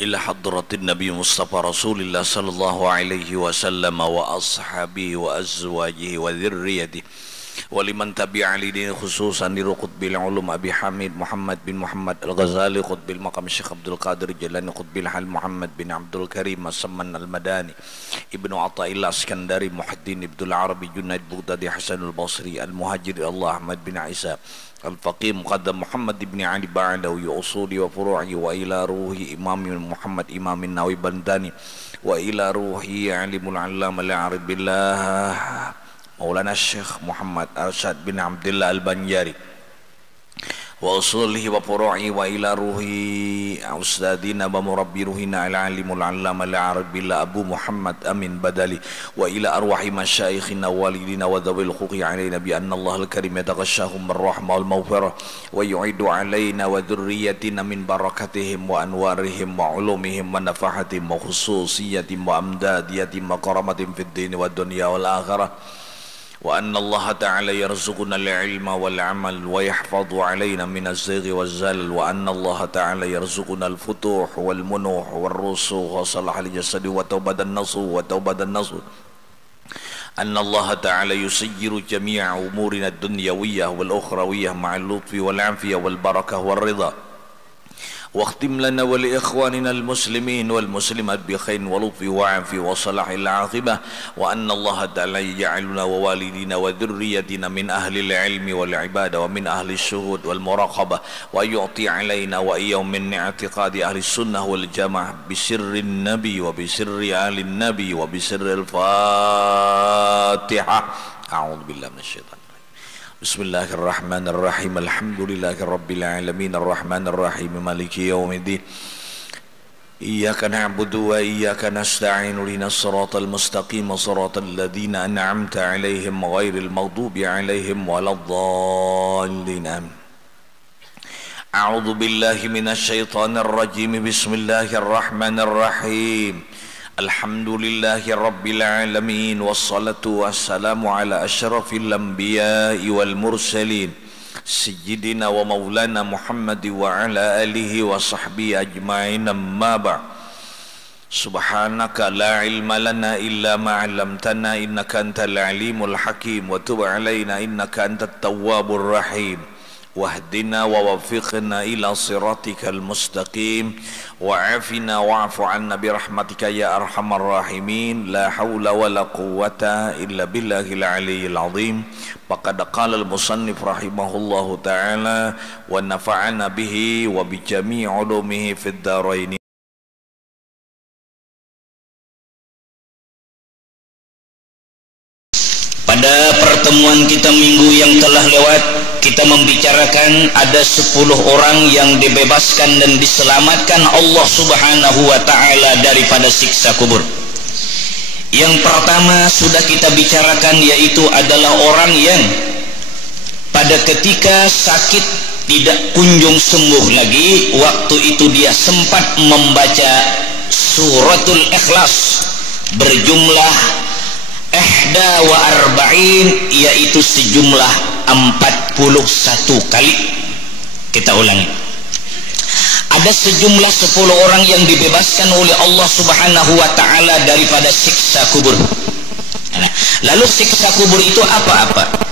إلى حضرة النبي مصطفى رسول الله صلى الله عليه وسلم وأصحابه وأزواجه وذريته ولمن تبع لدين خصوصا لقطب العلوم أبي حميد محمد بن محمد الغزالي قطب المقام الشيخ عبد القادر الجيلاني قطب الحال محمد بن عبد الكريم السمن المداني ابن عطاء الله الاسكندري محي الدين ابن العربي جنيد بغدادي حسن البصري المهاجر الله أحمد بن عيسى الفقيه مقدم محمد بن علي بعلوي أصولي وفروعي وإلى روحي إمام محمد إمام النووي بنداني وإلى روحي علم العلامة العارف بالله مولانا الشيخ محمد أرشاد بن عبد الله البنجاري وأصوله وفروعه وإلى روحي أستاذنا ومربي روحنا العالم العلامة العارف بالله أبو محمد أمين بدلي وإلى أرواح مشايخنا ووالدينا وذوي الحقوق علينا بأن الله الكريم يتغشاهم بالرحمة والمغفرة ويعيد علينا وذريتنا من بركتهم وأنوارهم وعلومهم ونفحتهم وخصوصيتهم وأمداديتهم وكرامتهم في الدين والدنيا والآخرة وأن الله تعالى يرزقنا العلم والعمل ويحفظ علينا من الزيغ والزلل وأن الله تعالى يرزقنا الفتوح والمنوح والرسوخ وصلاح الجسد وتوبة النصوح أن الله تعالى يسير جميع أمورنا الدنيوية والأخروية مع اللطف والعافية والبركة والرضا واختم لنا ولإخواننا المسلمين والمسلمات بخير ولطف وعافية وصلاح العاقبة وأن الله تعالى يجعلنا ووالدينا وذريتنا من أهل العلم والعبادة ومن أهل الشهود والمراقبة ويعطي علينا وإياهم من اعتقاد أهل السنة والجماعة بسر النبي وبسر آل النبي وبسر الفاتحة. أعوذ بالله من الشيطان. بسم الله الرحمن الرحيم الحمد لله رب العالمين الرحمن الرحيم مالك يوم الدين إياك نعبد وإياك نستعين اهدنا الصراط المستقيم صراط الذين أنعمت عليهم غير المغضوب عليهم ولا الضالين. أعوذ بالله من الشيطان الرجيم بسم الله الرحمن الرحيم الحمد لله رب العالمين والصلاة والسلام على أشرف الأنبياء والمرسلين سيدنا ومولانا محمد وعلى آله وصحبه أجمعين أما بعد سبحانك لا علم لنا إلا ما علمتنا إنك أنت العليم الحكيم وتب علينا إنك أنت التواب الرحيم واهدنا ووفقنا إلى صراطك المستقيم وعافنا واعف عنا برحمتك يا أرحم الراحمين لا حول ولا قوة إلا بالله العلي العظيم. فقد قال المصنف رحمه الله تعالى ونفعنا به وبجميع علومه في الدارين. Pada pertemuan kita minggu yang telah lewat, kita membicarakan ada 10 orang yang dibebaskan dan diselamatkan Allah Subhanahu wa ta'ala daripada siksa kubur. Yang pertama sudah kita bicarakan, yaitu adalah orang yang pada ketika sakit tidak kunjung sembuh lagi, waktu itu dia sempat membaca suratul Ikhlas berjumlah ihda wa arba'in, yaitu sejumlah 41 kali. Kita ulangi, ada sejumlah 10 orang yang dibebaskan oleh Allah Subhanahu wa ta'ala daripada siksa kubur. Lalu siksa kubur itu apa-apa?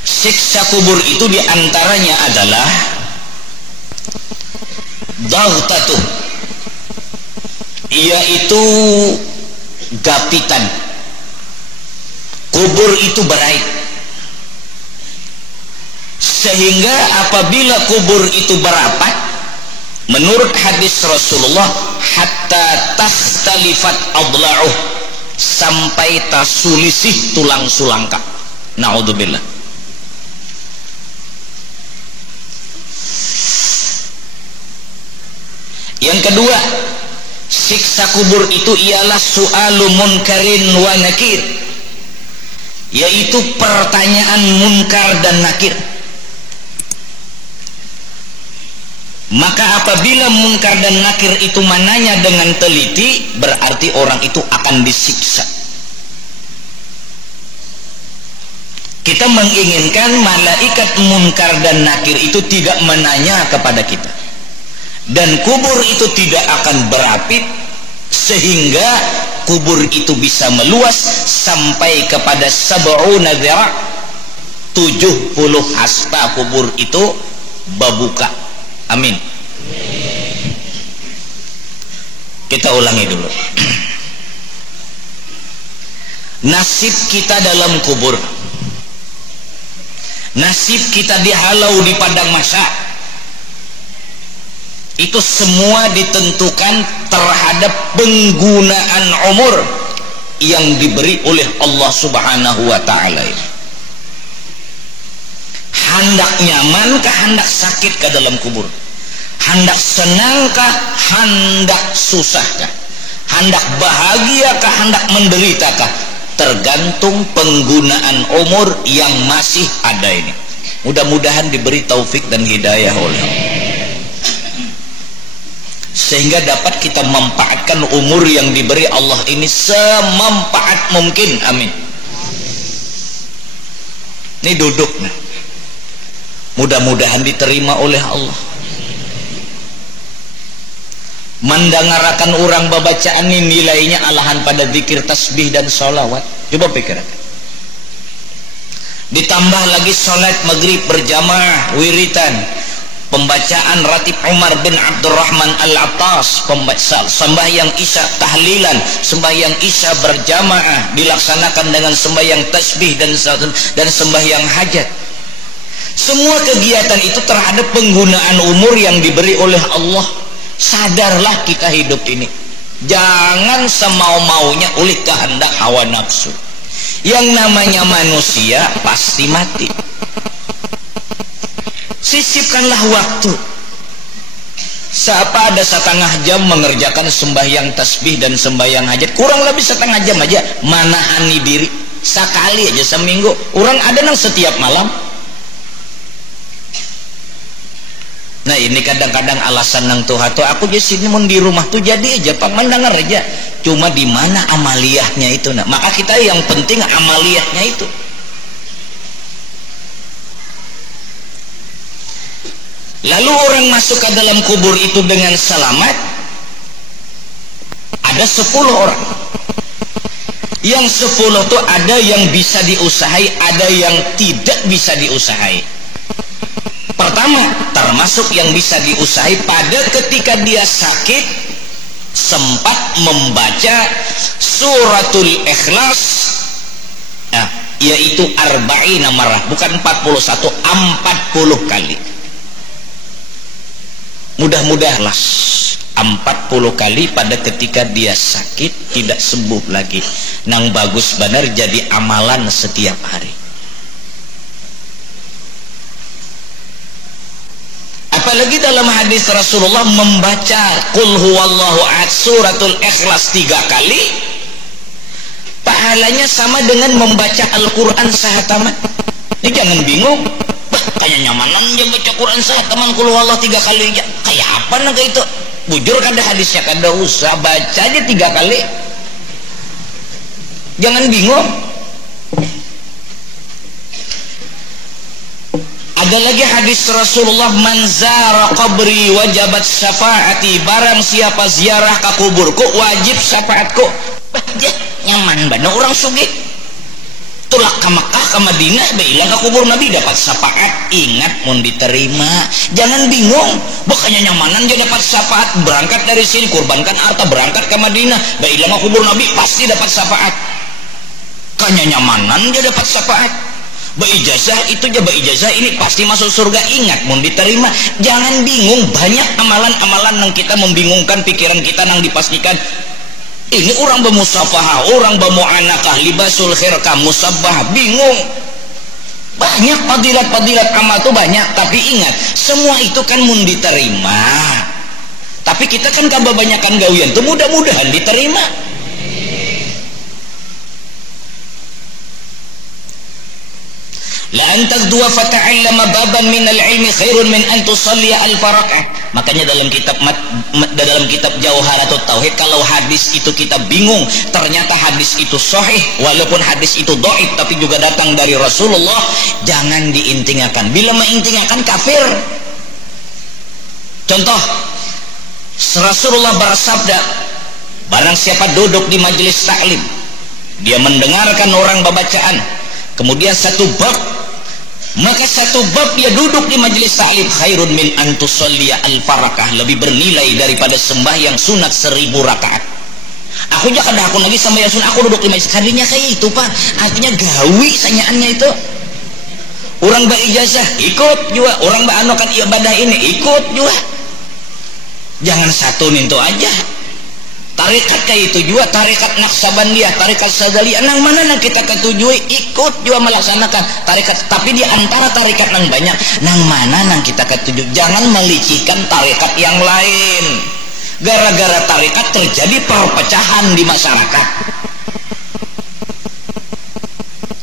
Siksa kubur itu diantaranya adalah daghtatuh, yaitu gapitan. Kubur itu berair, sehingga apabila kubur itu berapat, menurut hadis Rasulullah, hatta tahtalifat adla'uh, sampai tasulisih tulang sulangka. Na'udzubillah. Yang kedua, siksa kubur itu ialah su'alu munkarin wa nakir, yaitu pertanyaan munkar dan nakir. Maka apabila munkar dan nakir itu menanya dengan teliti, berarti orang itu akan disiksa. Kita menginginkan malaikat munkar dan nakir itu tidak menanya kepada kita. dan kubur itu tidak akan berapit sehingga kubur itu bisa meluas sampai kepada sab'una dzira', 70 hasta kubur itu berbuka. Amin. Kita ulangi dulu. Nasib kita dalam kubur, nasib kita dihalau di padang mahsyar, itu semua ditentukan terhadap penggunaan umur yang diberi oleh Allah Subhanahu wa ta'ala. Hendak nyamankah, hendak sakitkah dalam kubur? Hendak senangkah, hendak susahkah? Hendak bahagiakah, hendak menderitakah? Tergantung penggunaan umur yang masih ada ini. Mudah-mudahan diberi taufik dan hidayah oleh Allah, sehingga dapat kita memanfaatkan umur yang diberi Allah ini semanfaat mungkin. Amin. Ini duduk, mudah-mudahan diterima oleh Allah. Mendengarkan orang babacaan ini nilainya alahan pada zikir, tasbih dan sholawat. Coba pikirkan. Ditambah lagi sholat maghrib berjamaah, wiritan, pembacaan ratib Umar bin Abdurrahman Al-Attas, sembahyang isya tahlilan, sembahyang isya berjamaah dilaksanakan dengan sembahyang tasbih dan sembahyang hajat. Semua kegiatan itu terhadap penggunaan umur yang diberi oleh Allah. Sadarlah kita hidup ini, jangan semau-maunya oleh kehendak hawa nafsu. Yang namanya manusia pasti mati. Sisipkanlah waktu. Siapa ada setengah jam mengerjakan sembahyang tasbih dan sembahyang hajat, kurang lebih setengah jam aja manahani diri. Sekali aja seminggu. Orang ada nang setiap malam. Nah ini kadang-kadang alasan nang tuh atau aku jadi sini mau di rumah tuh jadi aja pak mendengar aja. Cuma di mana amaliyahnya itu? Nah maka kita yang penting amaliyahnya itu. Lalu orang masuk ke dalam kubur itu dengan selamat. Ada 10 orang. Yang 10 tuh ada yang bisa diusahai, ada yang tidak bisa diusahai. Pertama, termasuk yang bisa diusahai pada ketika dia sakit sempat membaca suratul Ikhlas, yaitu arba'ina marrah, bukan 41, 40 kali. Mudah-mudahanlah 40 kali pada ketika dia sakit tidak sembuh lagi. Nang bagus benar jadi amalan setiap hari. Apalagi dalam hadis Rasulullah membaca Qul huwallahu ahad suratul Ikhlas 3 kali, pahalanya sama dengan membaca Al-Quran sahataman. Ini jangan bingung, kayak nyamanan aja baca Quran sahataman Qul huwallahu 3 kali aja. Kayak apa naga itu? Bujur kada hadisnya, kada usah, baca aja 3 kali. Jangan bingung. Ada lagi hadis Rasulullah, man zara qabri wajabat syafaati, barang siapa ziarah ke kuburku wajib syafaatku. Nyaman banget orang sugih. Tulak ke Mekah ke Madinah bilang ke kubur Nabi dapat syafaat. Ingat mun diterima, jangan bingung. Bukannya nyamanan dia dapat syafaat, berangkat dari sini kurbankan harta berangkat ke Madinah bilang ke kubur Nabi pasti dapat syafaat. Kanya nyamanan dia dapat syafaat. Beijazah itu aja, beijazah ini pasti masuk surga. Ingat mun diterima, jangan bingung. Banyak amalan-amalan yang kita membingungkan pikiran kita nang dipastikan. Ini orang bermusafahah, orang bermu'anakah, libasul khirkah, musabah, bingung. Banyak fadilat-fadilat amal itu banyak, tapi ingat semua itu kan mun diterima. Tapi kita kan kebanyakan gawian tuh mudah-mudahan diterima. La antas dua fata'allama baban minal ilmi khairun min an tusalliya alfa raka'ah. Makanya dalam kitab Jauharatul Tauhid, kalau hadis itu kita bingung, ternyata hadis itu sahih walaupun hadis itu dhaif tapi juga datang dari Rasulullah, jangan diintingakan. Bila mengintingakan kafir. Contoh, Rasulullah bersabda, barang siapa duduk di majelis taklim, dia mendengarkan orang babacaan, kemudian satu bab, maka satu bab dia duduk di majelis taklim, khairun min an tusalliya al-farakah, lebih bernilai daripada sembahyang sunat 1000 rakaat. Aku jangan aku lagi sembahyang sunat, aku duduk di majelis. Kadinya kayak itu Pak, artinya gawi sanyaannya itu. Orang berijazah ikut juga, orang beranokan ibadah ini ikut juga. Jangan satu nintu aja. Tarekat kayak itu juga, tarekat Naqsabandiyah, tarekat Sadaliyah, nang mana nang kita ketujui ikut juga melaksanakan tarekat. Tapi di antara tarekat nang banyak, nang mana nang kita ketuju, jangan melicikkan tarekat yang lain. Gara-gara tarekat terjadi perpecahan di masyarakat.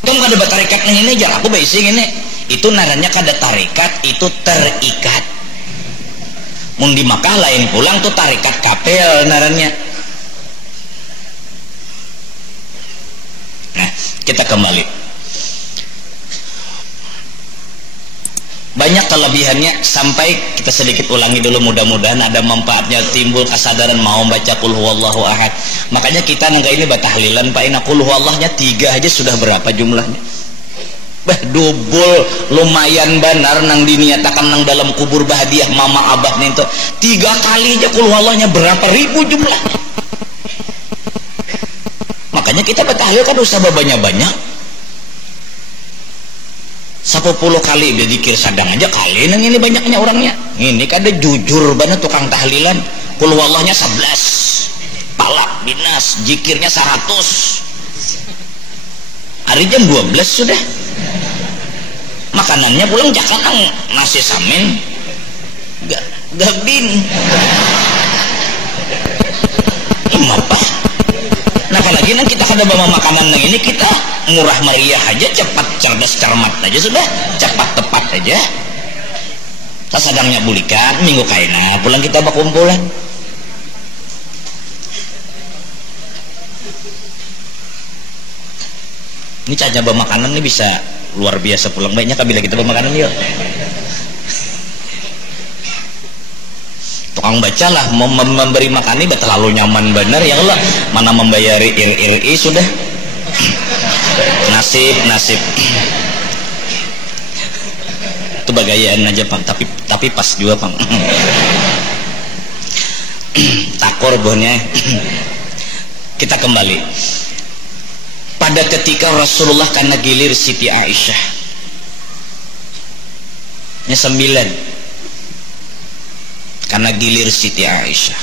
Kamu kada bertarekat yang ini aja, aku basing ini. Itu naranya kada tarekat, itu terikat. Mun di Makkah lain pulang tuh tarekat kapel naranya. Nah, kita kembali. Banyak kelebihannya, sampai kita sedikit ulangi dulu, mudah-mudahan ada manfaatnya, timbul kesadaran mau baca qul huwallahu ahad. Makanya kita nggak ini batahlilan Pak, qul huwallahnya 3 aja sudah berapa jumlahnya? Double lumayan benar nang diniatakan nang dalam kubur bahadiah mama abah nento 3 kali aja qul huwallahnya berapa ribu jumlahnya. Makanya kita bertahlil kan usah banyak-banyak. 10 kali dia dikir sadang aja kali nang ini banyaknya orangnya. Ini kada jujur banget tukang tahlilan. Qul huwallahnya 11, palak dinas, zikirnya 100. Hari jam 12 sudah. Makanannya pulang jakanang nasi samin gabin apa. Nah apalagi nang kita kada bawa makanan nang ini, kita murah meriah aja, cepat cerdas cermat aja sudah, cepat tepat aja. Kita sadangnya bulikan minggu kaina pulang kita bakumpulan. Ini caca bawa makanan ini bisa luar biasa pulang baiknya kabila kita bawa makanan yuk. Tukang baca lah memberi makan ini terlalu nyaman bener ya Allah, mana membayari iri sudah. Nasib itu bagayaan aja Pang, tapi pas juga Pang. Takor bohnya. Kita kembali pada ketika Rasulullah karena gilir Siti Aisyah nya 9, karena gilir Siti Aisyah,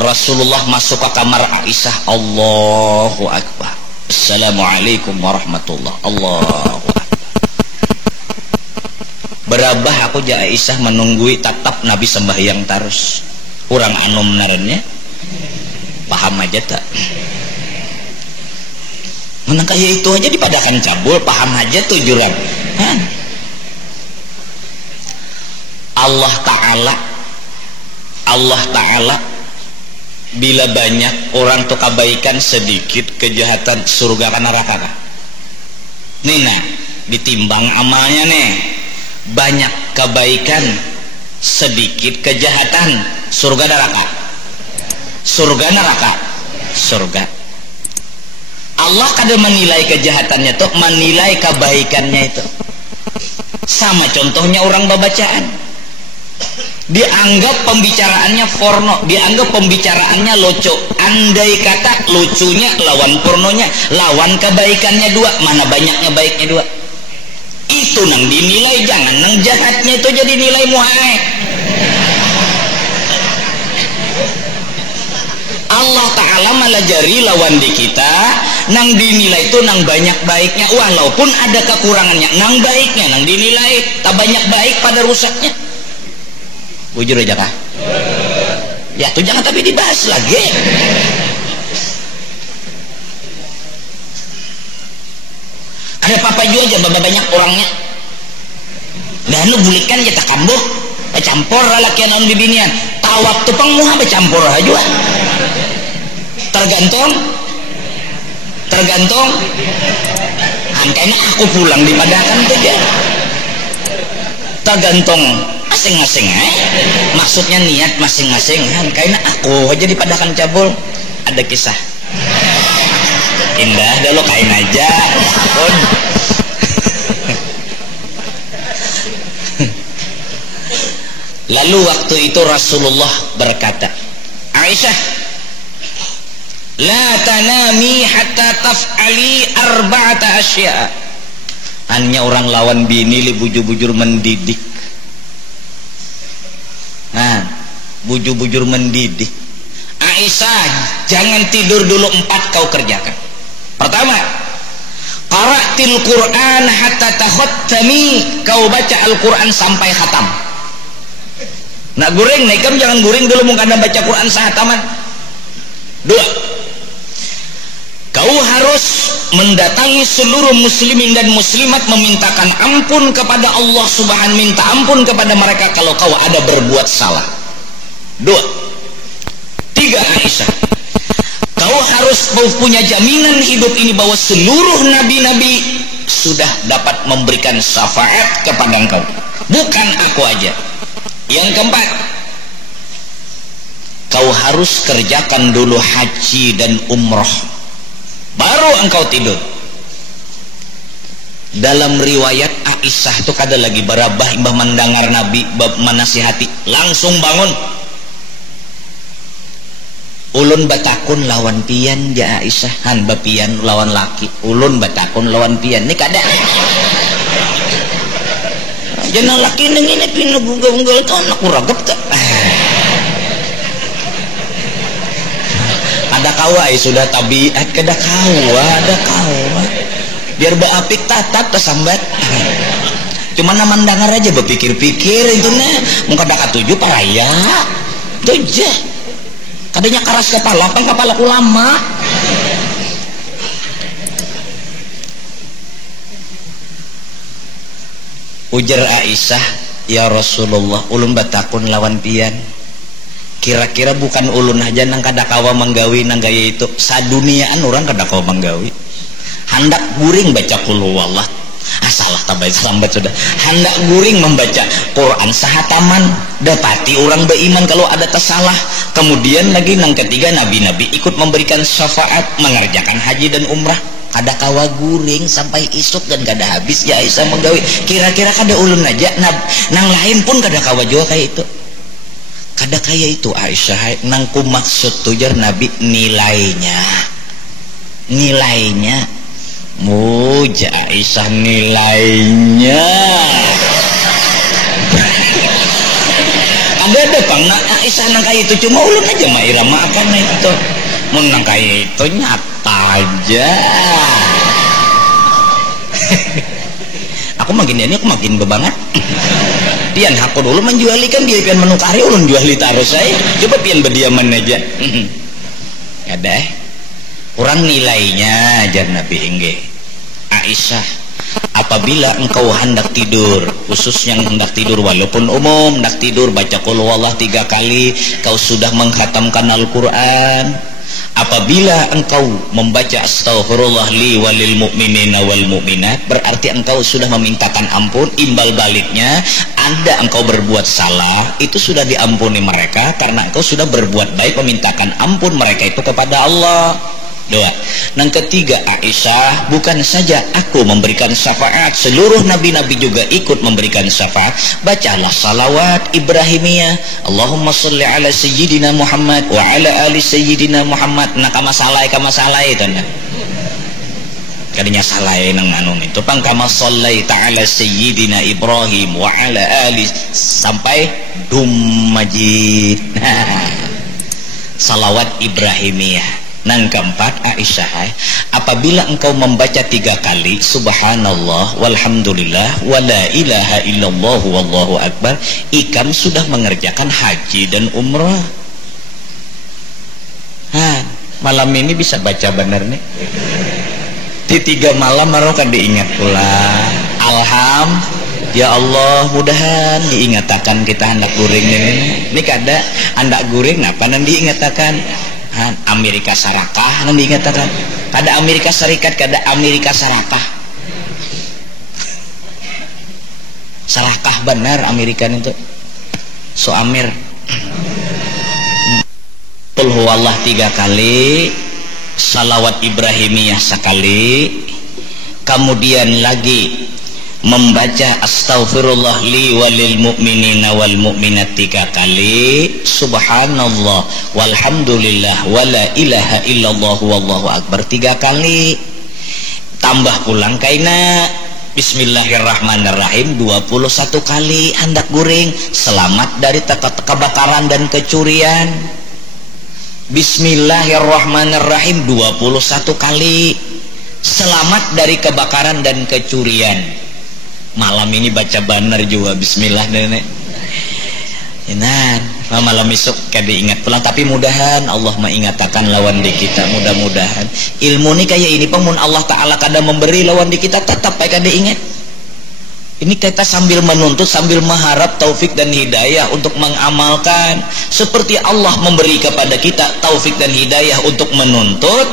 Rasulullah masuk ke kamar Aisyah, Allahu Akbar, Assalamualaikum warahmatullah, Allahu Akbar. Berabah aku ja Aisyah menunggui tatap Nabi sembahyang terus, kurang anum narannya paham aja tak. Menang kayak itu aja dipadakan cabul, paham aja tuh jurang. Allah Ta'ala bila banyak orang tuh kebaikan sedikit, kejahatan surga kan neraka kan? Nih nah, ditimbang amalnya nih, banyak kebaikan sedikit kejahatan, surga neraka, surga neraka, surga. Allah kadang menilai kejahatannya tuh, menilai kebaikannya itu. Sama contohnya orang babacaan, dianggap pembicaraannya porno, dianggap pembicaraannya lucu. Andai kata lucunya lawan pornonya, lawan kebaikannya dua, mana banyaknya baiknya dua. Itu nang dinilai, jangan nang jahatnya itu jadi nilai muhai. Allah Ta'ala malah jari lawan di kita, nang dinilai itu nang banyak baiknya, walaupun ada kekurangannya, nang baiknya nang dinilai tak banyak baik pada rusaknya. Bujur aja kah? Ya tuh jangan tapi dibahas lagi. Ada apa juga aja banyak orangnya. Dan lu bulikan aja tak kambuh, campur laki non bibinian, tawak tupang muha bercampur aja. Tergantung angkanya aku pulang dipadakan tuh dia tergantung masing-masing maksudnya niat masing-masing karena aku aja dipadakan cabul. Ada kisah indah dah lo kain aja pun. Lalu waktu itu Rasulullah berkata, Aisyah, la tanami hatta taf'ali arba'ata asya. Hanya orang lawan bini li bujur-bujur mendidik. Nah, bujur-bujur mendidik. Aisyah, jangan tidur dulu 4 kau kerjakan. Pertama, qara'til Qur'an hatta takhattami, kau baca Al-Qur'an sampai khatam. Nak guring, naikam jangan guring dulu mungkin baca Quran sahataman. 2, kau harus mendatangi seluruh muslimin dan muslimat memintakan ampun kepada Allah Subhanahu, minta ampun kepada mereka kalau kau ada berbuat salah. 2, 3 Aisyah, kau harus punya jaminan hidup ini bahwa seluruh nabi-nabi sudah dapat memberikan syafaat kepada engkau, bukan aku aja. Yang keempat, kau harus kerjakan dulu haji dan umroh, baru engkau tidur. Dalam riwayat Aisyah itu kada lagi barabah imbah mendengar Nabi menasihati, langsung bangun. Ulun batakun lawan pian ja Aisyah, han bapian lawan laki. Ulun batakun lawan pian, ini kada. Jangan laki neng ini pina bunga-bunga itu anak kuragap tak. Ada kawa sudah tabiat kada kawa, ada kawa. Biar beapik tatap tersambat. Cuma naman dengar aja berpikir-pikir itu nih. Muka dak 7 paraya. Itu aja. Kadanya keras kepala, kan kepala ulama. Ujar Aisyah, ya Rasulullah, ulun batakun lawan pian. Kira-kira bukan ulun aja nang kada kawa menggawi nang gaya itu. Saduniaan orang kada kawa menggawi. Hendak guring baca qul huwallah. Salah tabai sambat sudah. Hendak guring membaca Quran sahataman. Dapati orang beriman kalau ada tersalah. Kemudian lagi nang ketiga nabi-nabi ikut memberikan syafaat mengerjakan haji dan umrah. Kada kawa guring sampai isuk dan kada habis ya Aisyah menggawi. Kira-kira kada ulun aja nang lain pun kada kawa juga kayak itu. Kada kayak itu Aisyah nang ku maksud tujar Nabi nilainya. Muja Aisyah nilainya. Ada pang Aisyah nang kayak itu, cuma ulun aja mah irama apa na itu. Mun nang kayak itu nyata aja. Aku makin bebangat. Pian aku dulu menjuali kan dia pian menukari ulun juali taruh saya. Coba pian berdiaman aja. Ada kurang nilainya ajar Nabi Engge. Aisyah, apabila engkau hendak tidur, khusus yang hendak tidur walaupun umum, hendak tidur baca qul huwallah 3 kali, kau sudah menghatamkan Al-Qur'an. Apabila engkau membaca astaghfirullah li walil mu'minina wal mu'minat, berarti engkau sudah memintakan ampun. Imbal baliknya, anda engkau berbuat salah, itu sudah diampuni mereka karena engkau sudah berbuat baik memintakan ampun mereka itu kepada Allah. 2. Yang ketiga Aisyah, bukan saja aku memberikan syafaat, seluruh nabi-nabi juga ikut memberikan syafaat. Bacalah salawat Ibrahimiyah, Allahumma salli ala sayyidina Muhammad wa ala ali sayyidina Muhammad. Nah kama salai itu nah. Kadinya salai nang anu itu pang kama salli ta'ala sayyidina Ibrahim wa ala ali sampai dum majid. Salawat Ibrahimiyah. Nang keempat Aisyah, apabila engkau membaca 3 kali subhanallah walhamdulillah wala ilaha illallah wallahu akbar, ikam sudah mengerjakan haji dan umrah. Malam ini bisa baca bener nih. Di 3 malam baru kan diingat pula. Ya Allah, mudahan diingatakan kita hendak guring ini kada hendak guring napa nang diingatakan Amerika Sarakah nang diingatakan. Kada Amerika Serikat, kada Amerika Sarakah. Sarakah benar Amerika itu. So Amir Qul huwallah 3 kali, salawat Ibrahimiyah sekali, kemudian lagi membaca astaghfirullah li walil mu'minina wal mu'minat 3 kali, subhanallah walhamdulillah wala ilaha illallah wallahu akbar 3 kali, tambah pulang kaina bismillahirrahmanirrahim 21 kali hendak guring, selamat dari kebakaran dan kecurian. Bismillahirrahmanirrahim 21 kali, selamat dari kebakaran dan kecurian. Malam ini baca banar juga bismillah nenek. Nah, malam esok kada ingat pulang, tapi mudahan Allah mengingatakan lawan di kita, mudah-mudahan ilmu ini kayak ini pemun Allah Ta'ala kada memberi lawan di kita tetap baik kada ingat. Ini kita sambil menuntut, sambil mengharap taufik dan hidayah untuk mengamalkan. Seperti Allah memberi kepada kita taufik dan hidayah untuk menuntut,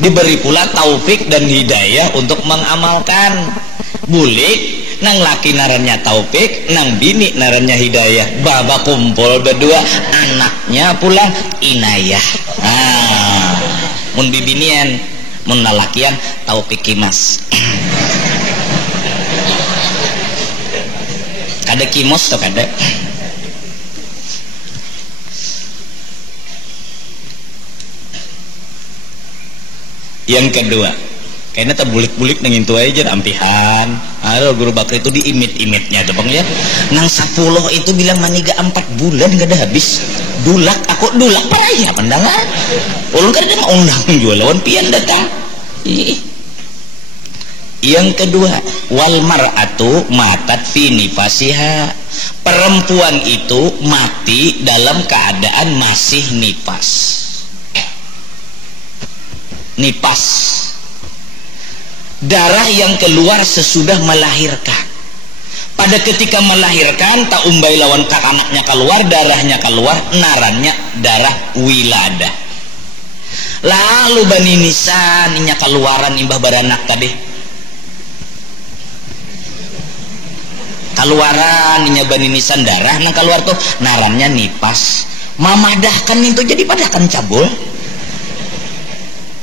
diberi pula taufik dan hidayah untuk mengamalkan. Bulik nang laki narannya taufik, nang bini narannya hidayah, baba kumpul berdua, anaknya pula inayah. Mun bibinian, mun lalakian taufik kimas. Kada kimos atau kada. Yang kedua, kayaknya terbulik-bulik nengin tua aja ampihan. Aduh, guru bakri itu diimit-imitnya tuh bang ya. Nang 10 itu bilang maniga 4 bulan gak ada habis. Dulak, aku dulak payah pandangan. Ulun kan dia mau undang jual lawan pian datang. Yang kedua, wal mar'atu matat fi nifasiha, perempuan itu mati dalam keadaan masih nipas. Nipas, darah yang keluar sesudah melahirkan. Pada ketika melahirkan tak umbai lawan kak anaknya keluar, darahnya keluar, narannya darah wiladah. Lalu bani nisan inya keluaran imbah baranak tadi. Keluaran inya bani nisan darah nang keluar tuh narannya nipas. Mamadahkan itu jadi padahkan cabul.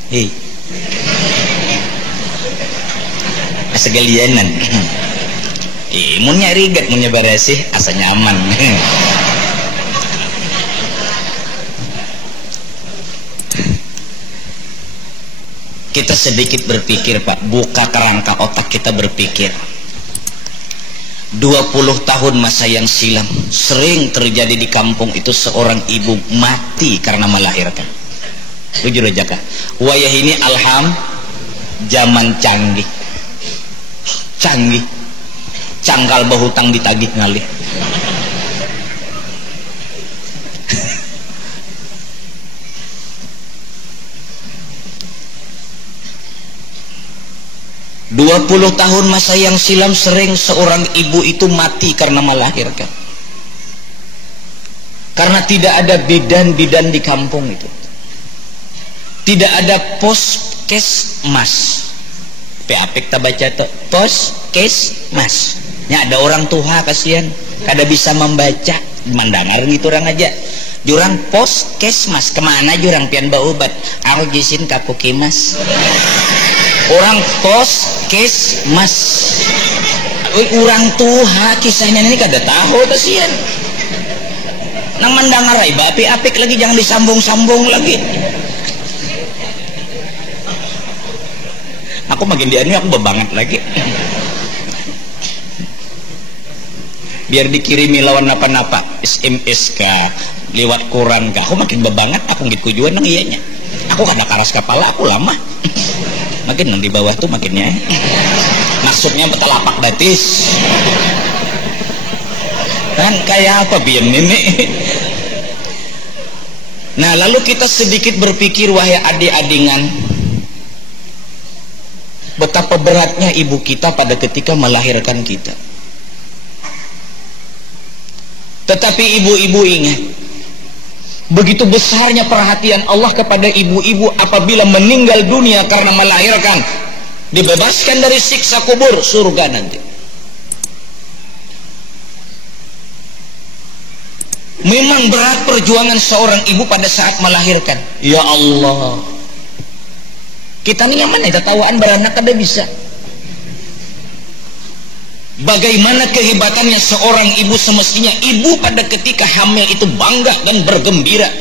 Hei, segalianan. Mun nyari gat mun nyebarasih asa nyaman. Kita sedikit berpikir Pak, buka kerangka otak kita berpikir. 20 tahun masa yang silam sering terjadi di kampung itu seorang ibu mati karena melahirkan. Jujur aja kak, wayah ini alham zaman canggih, cangkal bahutang ditagih ngalih. ...20 tahun masa yang silam sering seorang ibu itu mati karena melahirkan. Karena tidak ada bidan-bidan di kampung itu. Tidak ada poskesmas. Apik tak baca tuh poskesmas. Ya ada orang tua kasihan, kada bisa membaca, mandangar gitu orang aja. Jurang poskesmas, kemana jurang pian baubat? Aku jisin kapukimas. Orang poskesmas, orang tua kisahnya ini kada tahu kasihan. Nang mandangar ay apik lagi, jangan disambung-sambung lagi. Aku makin dianu aku bebanget lagi. Biar dikirimi lawan napa-napa SMS kah, lewat koran kah, aku makin bebanget, aku ngit kujuan nang iyanya. Aku kada karas kepala, aku lama. Makin nang di bawah tuh makinnya. Masuknya betalapak datis. Kan kayak apa biam ini? Nah, lalu kita sedikit berpikir wahai adik-adingan, betapa beratnya ibu kita pada ketika melahirkan kita. Tetapi ibu-ibu ingat, begitu besarnya perhatian Allah kepada ibu-ibu apabila meninggal dunia karena melahirkan, dibebaskan dari siksa kubur, surga nanti. Memang berat perjuangan seorang ibu pada saat melahirkan. Ya Allah, kita ini nyaman ya tawaan beranak kada bisa. Bagaimana kehebatannya seorang ibu, semestinya ibu pada ketika hamil itu bangga dan bergembira,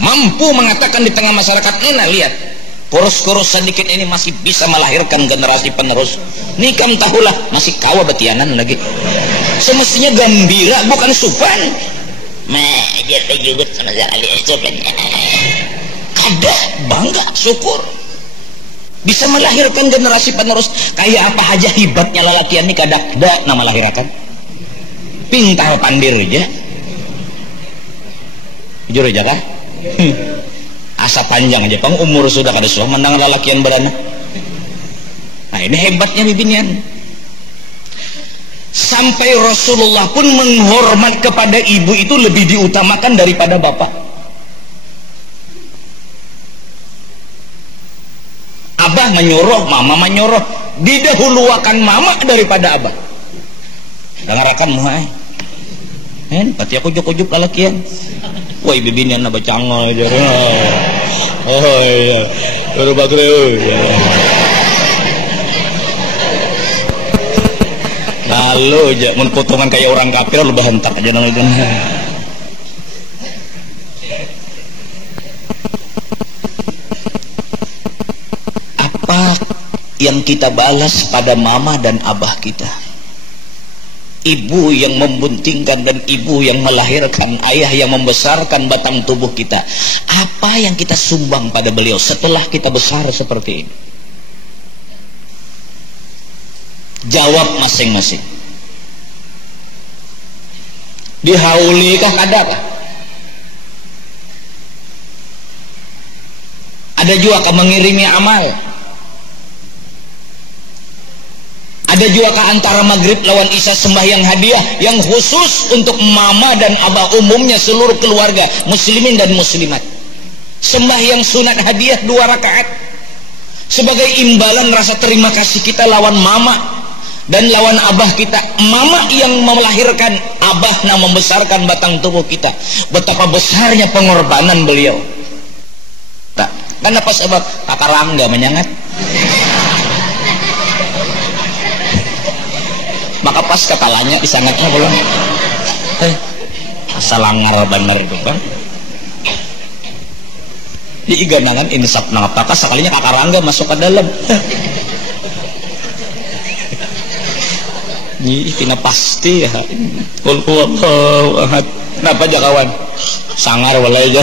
mampu mengatakan di tengah masyarakat, nah lihat kurus-kurus sedikit ini masih bisa melahirkan generasi penerus. Nikam tahulah masih kawa betianan lagi. Semestinya gembira, bukan supan. Dia juga sama kada bangga, syukur bisa melahirkan generasi penerus. Kayak apa aja hebatnya lelakian ini kada nama lahirakan. Pintar pandir aja, jujur aja kan. Asa panjang aja pang umur sudah kada suah menang lelakian beranak. Nah ini hebatnya bibinian. Sampai Rasulullah pun menghormat kepada ibu itu lebih diutamakan daripada bapak. Abah menyuruh, mama menyuruh, didahuluakan mama daripada abah. Dengarakan muhai pati aku ujuk-ujuk lalakian. Woi bibinian na bacangol aja. Oh iya baru bagre. Lalu aja mun potongan kayak orang kafir lu bahentak aja nang itu. Apa yang kita balas pada mama dan abah kita? Ibu yang membuntingkan dan ibu yang melahirkan, ayah yang membesarkan batang tubuh kita. Apa yang kita sumbang pada beliau setelah kita besar seperti ini? Jawab masing-masing. Dihauli kah kada kah? Ada juga kah mengirimi amal? Ada juga kah antara maghrib lawan isya sembahyang hadiah yang khusus untuk mama dan abah, umumnya seluruh keluarga muslimin dan muslimat? Sembahyang sunat hadiah 2 rakaat sebagai imbalan rasa terima kasih kita lawan mama dan lawan abah kita. Mama yang melahirkan, abah yang membesarkan batang tubuh kita. Betapa besarnya pengorbanan beliau. Tak, kenapa sebab kakak Rangga menyangat? Maka pas kekalanya disangatnya belum. Asal langar bener tuh kan. Di iganangan insap nangapaka sekalinya kakak Rangga masuk ke dalam. Ini tina pasti ya. Qul huwallahu ahad. Kenapa aja kawan? Sangar walai aja.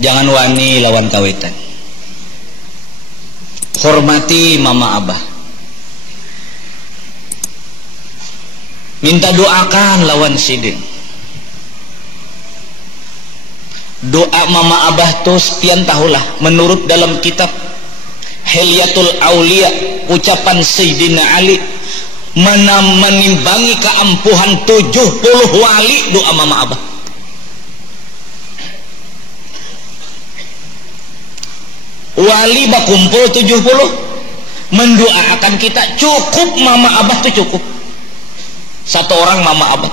Jangan wani lawan kawitan. Hormati mama abah. Minta doakan lawan sidin. Doa mama abah tuh sekian tahulah menurut dalam kitab Hilyatul Aulia, ucapan Sayyidina Ali, menimbangi keampuhan 70 wali doa mama abah. Wali bakumpul 70 mendoakan kita, cukup mama abah tuh cukup. Satu orang mama abah.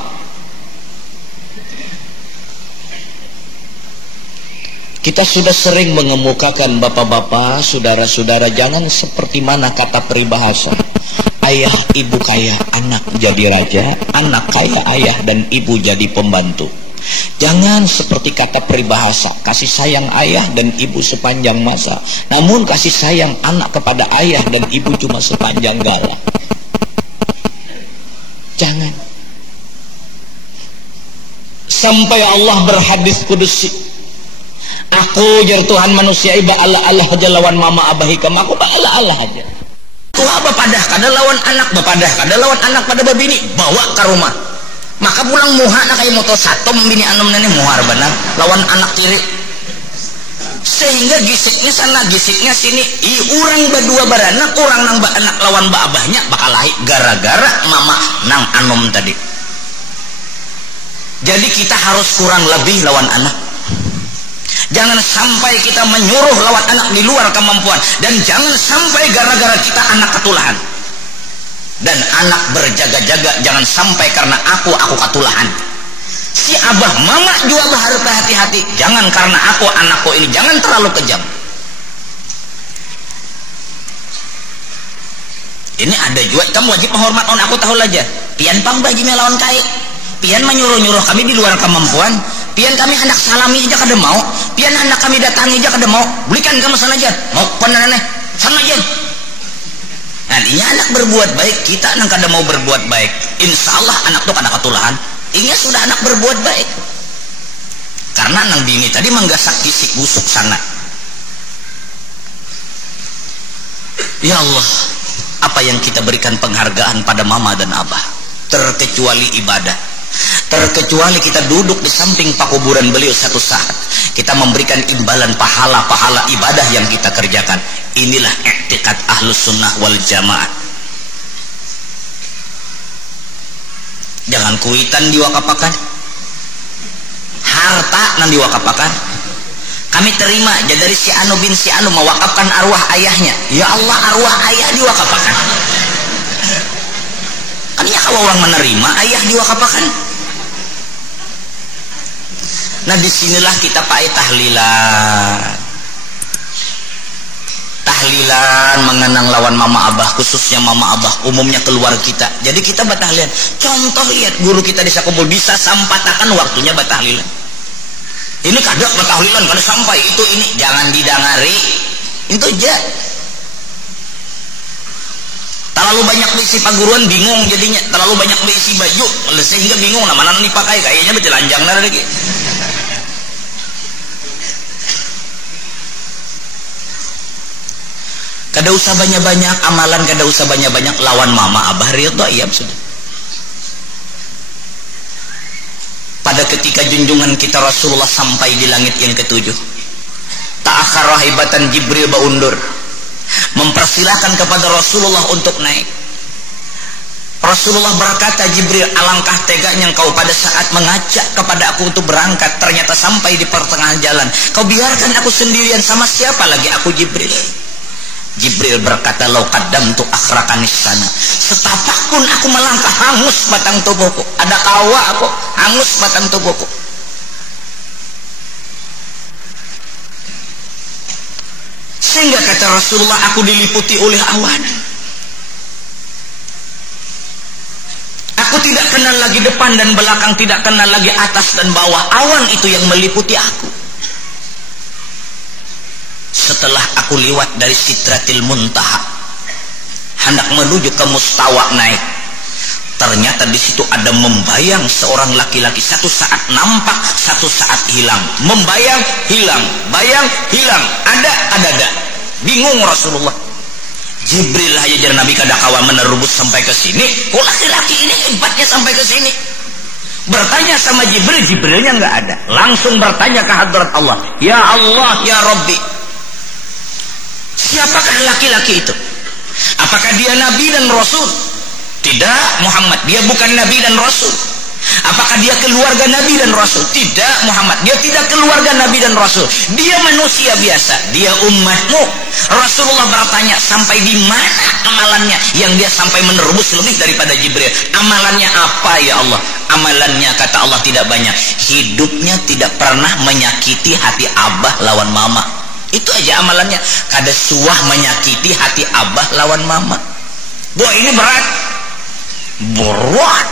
Kita sudah sering mengemukakan bapak-bapak, saudara-saudara, jangan seperti mana kata peribahasa. Ayah ibu kaya, anak jadi raja. Anak kaya, ayah dan ibu jadi pembantu. Jangan seperti kata peribahasa, kasih sayang ayah dan ibu sepanjang masa, namun kasih sayang anak kepada ayah dan ibu cuma sepanjang gala. Jangan. Sampai Allah berhadis kudusi, aku jar Tuhan manusia iba Allah aja lawan mama abahi kam, aku ba Allah aja. Tuh apa padah kada lawan anak, bapadah kada lawan anak pada babini, bawa ke rumah. Maka pulang muha na kayak moto satom bini anom nenek muhar benar lawan anak tiri, sehingga gisiknya sana gisiknya sini. Orang berdua beranak, orang nang anak lawan ba abahnya bakal lahir gara-gara mama nang anom tadi. Jadi kita harus kurang lebih lawan anak. Jangan sampai kita menyuruh lewat anak di luar kemampuan, dan jangan sampai gara-gara kita anak ketulahan. Dan anak berjaga-jaga, jangan sampai karena aku ketulahan. Si abah mama juga harus hati-hati, jangan karena anakku ini jangan terlalu kejam. Ini ada juga, kamu wajib menghormat on aku tahu aja. Pian pang bagi melawan kai, pian menyuruh-nyuruh kami di luar kemampuan, pian kami hendak salami aja kada mau, pian hendak kami datangi aja kada mau, belikan kamu sana aja, mau penaneh sana aja. Nantinya anak berbuat baik, kita nang kada mau berbuat baik, insya Allah anak tuh kada ketulahan. Ini sudah anak berbuat baik, karena nang bini tadi menggasak kisik busuk sana. Ya Allah, apa yang kita berikan penghargaan pada mama dan abah, terkecuali ibadah, terkecuali kita duduk di samping pakuburan beliau satu saat, kita memberikan imbalan pahala-pahala ibadah yang kita kerjakan. Inilah i'tiqad ahlus sunnah wal jamaah. Jangan kuitan diwakapakan, harta nan diwakapakan. Kami terima dari si Anu bin si Anu mewakafkan arwah ayahnya. Ya Allah, arwah ayah diwakapakan. Kan ya kalau orang menerima ayah diwakapakan. Nah disinilah kita pakai tahlilan. Tahlilan mengenang lawan mama abah, khususnya mama abah, umumnya keluar kita. Jadi kita batahlilan. Contoh lihat guru kita di Sakubul bisa sampatakan waktunya batahlilan. Ini kadang batahlilan kada sampai itu ini jangan didangari. Itu aja. Terlalu banyak berisi paguruan bingung jadinya, terlalu banyak berisi baju sehingga bingung nah mana dipakai, kayaknya betul lanjang lagi. Kada usah banyak-banyak amalan, kada usah banyak-banyak lawan mama abah ridho ya sudah. Pada ketika junjungan kita Rasulullah sampai di langit yang ketujuh, ta'akhar rahibatan Jibril baundur, mempersilahkan kepada Rasulullah untuk naik. Rasulullah berkata, Jibril, alangkah teganya engkau pada saat mengajak kepada aku untuk berangkat, ternyata sampai di pertengahan jalan kau biarkan aku sendirian, sama siapa lagi aku Jibril. Jibril berkata, lau qaddamtu akhrakanis sana, setapak pun aku melangkah hangus batang tubuhku, ada kawa aku hangus batang tubuhku. Sehingga kata Rasulullah, aku diliputi oleh awan. Aku tidak kenal lagi depan dan belakang, tidak kenal lagi atas dan bawah. Awan itu yang meliputi aku. Setelah aku lewat dari Sidratil Muntaha, hendak menuju ke mustawa naik, ternyata di situ ada membayang seorang laki-laki. Satu saat nampak, satu saat hilang, membayang, hilang, bayang, hilang, ada. Bingung Rasulullah. Jibril aja Nabi kada kawan menerobos sampai ke sini. Kok laki-laki ini hebatnya sampai ke sini? Bertanya sama Jibril, Jibrilnya nggak ada. Langsung bertanya ke hadrat Allah, ya Allah, ya Rabbi, siapakah laki-laki itu? Apakah dia Nabi dan Rasul? Tidak, Muhammad, dia bukan Nabi dan Rasul. Apakah dia keluarga Nabi dan Rasul? Tidak, Muhammad, dia tidak keluarga Nabi dan Rasul. Dia manusia biasa, dia umatmu. Rasulullah bertanya, sampai di mana amalannya yang dia sampai menerobos lebih daripada Jibril? Amalannya apa ya Allah? Amalannya kata Allah tidak banyak. Hidupnya tidak pernah menyakiti hati abah lawan mama. Itu aja amalannya. Kada suah menyakiti hati abah lawan mama. Boh, ini berat. Berat.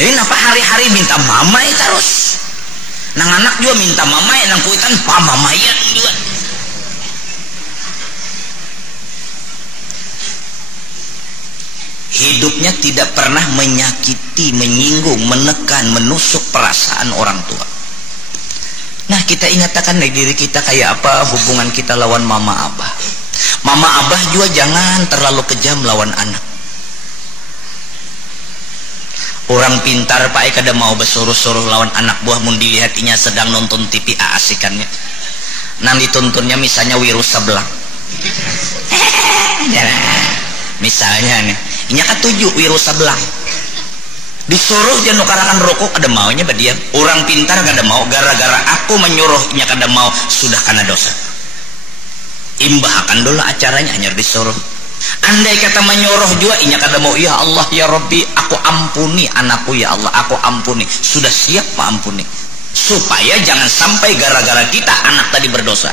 Ini apa hari-hari minta mama ya terus. Nang anak juga minta mama ya, nang kuitan pa mama ya juga. Hidupnya tidak pernah menyakiti, menyinggung, menekan, menusuk perasaan orang tua. Nah, kita ingatkan dari diri kita kayak apa hubungan kita lawan mama abah. Mama abah juga jangan terlalu kejam lawan anak. Orang pintar Pak kada mau bersuruh-suruh lawan anak buah mun dilihatnya sedang nonton TV asikannya. Nang ditontonnya misalnya Wiru Sebelang. Misalnya nih, inya ketujuh Wiru Sebelang. disuruh jangan nukarakan rokok kada maunya badiam. Orang pintar kada mau, gara-gara aku menyuruhnya kada mau, sudah kena dosa. Imbahkan dulu acaranya hanya disuruh. Andai kata menyuruh juga inya kada mau, ya Allah ya Rabbi aku ampuni anakku, ya Allah aku ampuni, sudah siap mengampuni, supaya jangan sampai gara-gara kita anak tadi berdosa.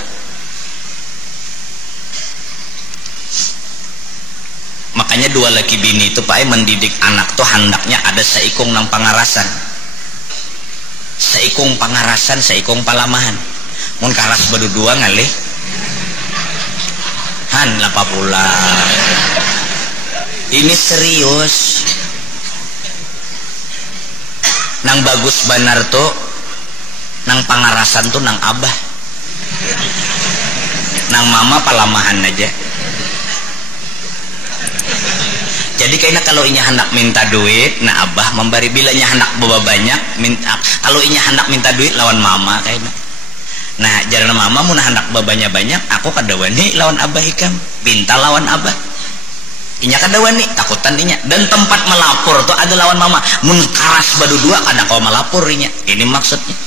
Makanya dua laki bini itu Pak mendidik anak tuh hendaknya ada seikung nang pangarasan, seikung pangarasan, seikung palamahan. Mun karas berdua ngalih han lapa pula. Ini serius. Nang bagus benar tuh nang pangarasan tuh nang abah, nang mama palamahan aja. Jadi kayaknya kalau inya hendak minta duit, nah abah memberi. Bilanya hendak bawa banyak, minta. Kalau inya hendak minta duit lawan mama kayaknya. Nah jarang mama mun hendak bawa banyak, aku kada wani lawan abah ikam, minta lawan abah. Inya kada wani, takutan inya. Dan tempat melapor tuh ada lawan mama. Mun karas badudua kada kau melapor inya. Ini maksudnya.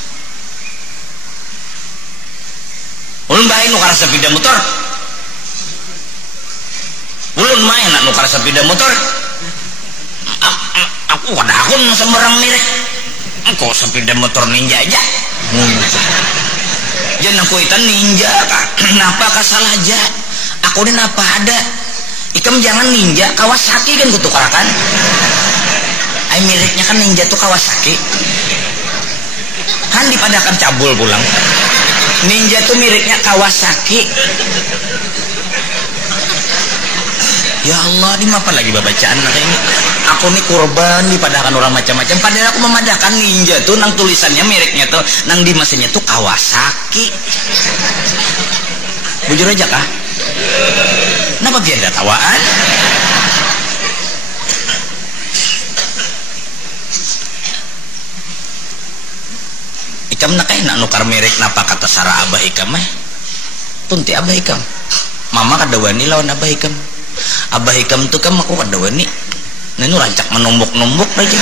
Ulun bae nu karas sepeda motor. Ulun main nak nukar sepeda motor. Aku kada akun sembarang mirek. Kok sepeda motor ninja aja. Jangan aku itu ninja kah? Kenapa kasalah aja? Aku ini apa ada? Ikam jangan ninja, Kawasaki kan kutukarakan. Ay mireknya kan ninja tuh Kawasaki. Han dipadakan cabul pulang. Ninja tuh mireknya Kawasaki. Ya Allah, ini apa lagi bacaan ini? Aku nih korban dipadahkan orang macam-macam. Padahal aku memadahkan ninja tuh nang tulisannya mereknya tuh nang di mesinnya tuh Kawasaki. Bujur aja kah? Kenapa dia ada tawaan? Ikam nak nak nukar merek napa kata Sarah abah ikam tunti abah ikam. Mama kada wani lawan abah ikam. Abah ikam tuh kan aku kada wani. Nah ini rancak menumbuk-numbuk aja.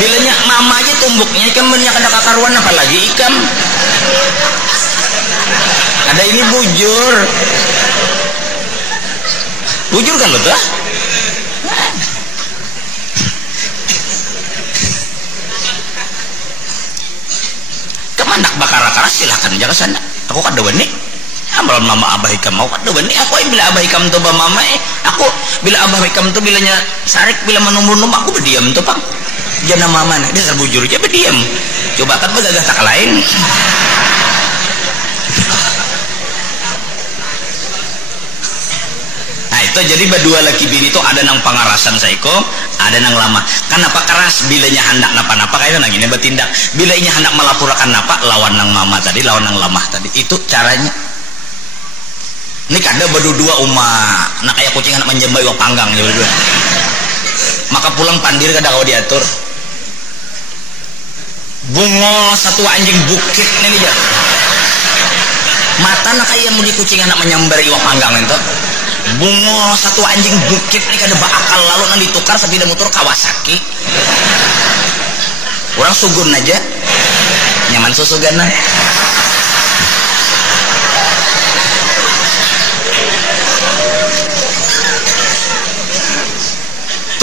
Bilanya mama aja tumbuknya ikam banyak ada kakaruan apalagi ikam. Ada ini bujur. Bujur kan lo tuh? Kemanak bakar-bakar silahkan jaga sana. Aku kada wani. Amalan mama abah ikam mau kada wani. Aku bila abah ikam tuh ba mama aku bila abah ikam tuh bilanya sarik bila menumbuk-numbuk aku berdiam tuh Pak. Jana mama nih dia terbujur aja berdiam. Coba kan bagagah tak lain. Nah itu jadi berdua laki bini itu ada nang pangarasan saiko, ada nang lama. Kenapa keras bilanya hendak napa-napa kayaknya nang ini bertindak. Bilanya hendak melaporkan napa lawan nang mama tadi, lawan nang lama tadi. Itu caranya. Ini kada berdua umat, nak kayak kucing anak menjembai wak panggang ya berdua. Maka pulang pandir kada kau diatur. Bungo satu anjing bukit nih dia. Mata nak kayak mau kucing anak menyambari wak panggang itu. Bungo satu anjing bukit nih kada bakal lalu nang ditukar sepeda motor Kawasaki. Orang sugun aja, nyaman susugana.